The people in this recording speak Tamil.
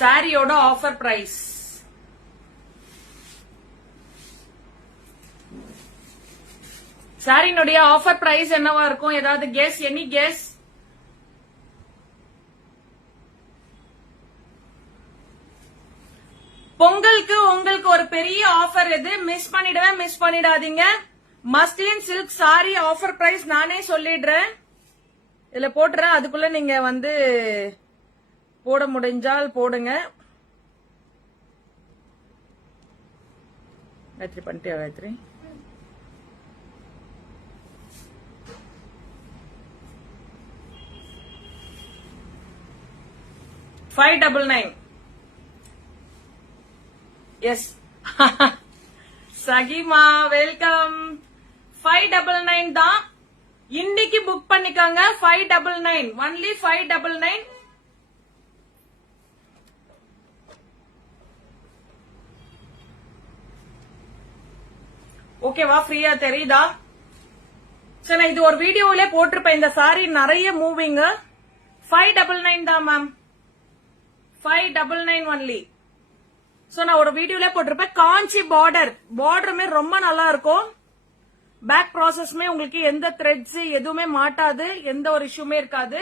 சாரியோட ஆஃபர் பிரைஸ். சாரினுடைய ஆஃபர் பிரைஸ் என்னவா இருக்கும்? ஏதாவது கெஸ்? Any guess? பொங்கலுக்கு உங்களுக்கு ஒரு பெரிய ஆஃபர் இது. மிஸ் பண்ணிடாதீங்க. Muslin silk sari offer price நானே சொல்லிடுறேன். இதுல போட்டுறேன். அதுக்குள்ள நீங்க போட முடிஞ்சால் போடுங்க. காயத்ரி பண்ணிட்டியா? காயத்ரி $599. S சகிமா welcome. 599 தான். இன்னைக்கு புக் பண்ணிக்கோங்க. 599 ஒன்லி 599. ஓகேவா? ஃப்ரீயா தெரியுதா? சரி, இது ஒரு வீடியோவிலே போட்டிருப்பேன். இந்த சாரி நிறைய மூவிங். 599 தான் மேம். 599 ஒன்லி. சோ நான் ஒரு வீடியோல போட்டிருப்பேன். காஞ்சி பார்டருமே ரொம்ப நல்லா இருக்கும். பேக் ப்ராசஸ்மே உங்களுக்கு எந்த த்ரெட்ஸ் எதுவுமே மாட்டாது. எந்த ஒரு இஷ்யூமே இருக்காது.